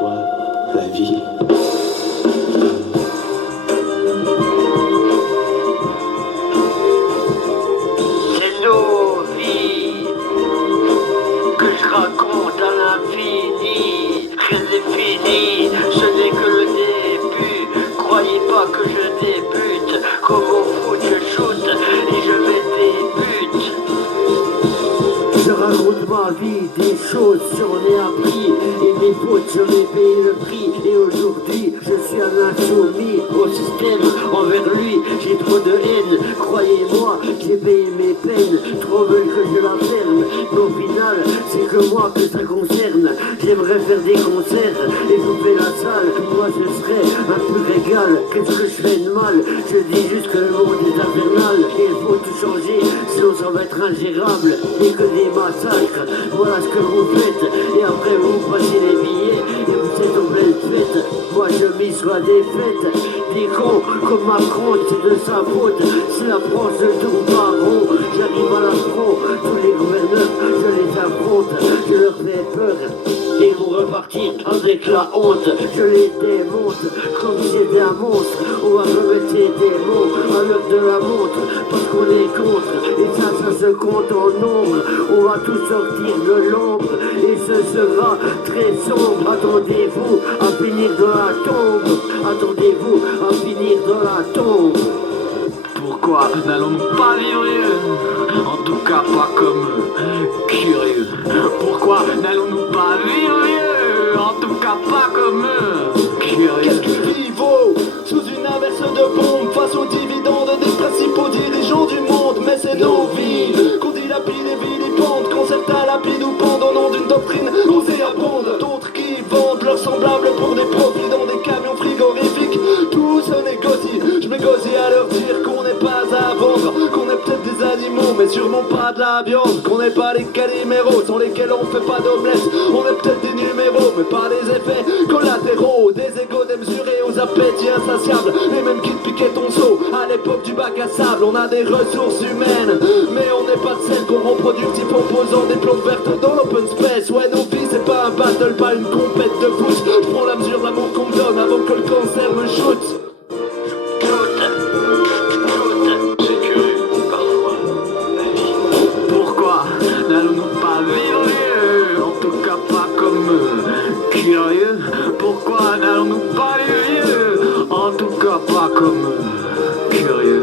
parfois la vie. C'est nos vies que je raconte à l'infini. Rien n'est fini, ce n'est que le début. Croyez pas que je débute, comme au foot je shoot et je mets des buts. Je raconte ma vie, des choses j'en ai appris, et mes fautes j'en ai payé le prix. Et aujourd'hui je suis un insoumis au système, envers lui j'ai trop de haine. Croyez-moi, j'ai payé mes peines, trop veulent que je la ferme. Mais au final c'est que moi que ça concerne. J'aimerais faire des concerts et couper la salle. Moi ce serait un peu régal. Qu'est-ce que je fais de mal? Je dis juste que le monde est infernal et il faut tout changer, sinon ça va être ingérable. Et que des massacres, voilà ce que vous faites. Et après vous passez les billets et vous êtes en pleine fête. Moi je mise sur la défaite. Des cons comme Macron, c'est de sa faute. Si la France ne tourne pas rond, j'arrive à l'affront. Tous les gouverneurs, je les affronte. Je leur fais peur et vont repartir avec la honte. Je les démonte comme si c'était un monstre. On va remettre ces démons à l'heure de la montre, parce qu'on est contre. Et ça se compte en nombre. On va tout sortir de l'ombre et ce sera très sombre. Attendez-vous à finir dans la tombe. Attendez-vous à finir dans la tombe. Pourquoi n'allons-nous pas vivre mieux? En tout cas pas comme curieux. Pourquoi n'allons-nous pas vivre mieux? En tout cas pas comme curieux. Qu'est-ce que vivons sous une averse de bombes face aux dividendes des principaux dirigeants du monde? Mais c'est nos vies qu'on dilapide et vilipende, qu'on certains lapident ou pendent au nom d'une doctrine nauséabonde. D'autres qui vendent leurs semblables pour des profits dans des camions frigorifiques. Tout se négocie, je m'égocie à leur dire qu'on n'est pas à vendre, qu'on est peut-être des animaux mais sûrement pas de la viande, qu'on n'est pas les caliméros sans lesquels on fait pas d'omelette. On est peut-être des numéros mais pas les effets collatéraux, des égos démesurés aux appétits insatiables, les mêmes qui te piquaient ton seau à l'époque du bac à sable. On a des ressources humaines mais on n'est pas de celles qu'on reproduit proposant des plantes vertes dans l'open space. Ouais, nos vies c'est pas un battle, pas une compète de foot. Je prends la mesure de l'amour qu'on me donne avant que le cancer me shoot. C'est curieux, parfois, la vie. Pourquoi n'allons-nous pas vivre mieux? En tout cas pas comme curieux. Pourquoi n'allons-nous pas vivre mieux? En tout cas pas comme curieux.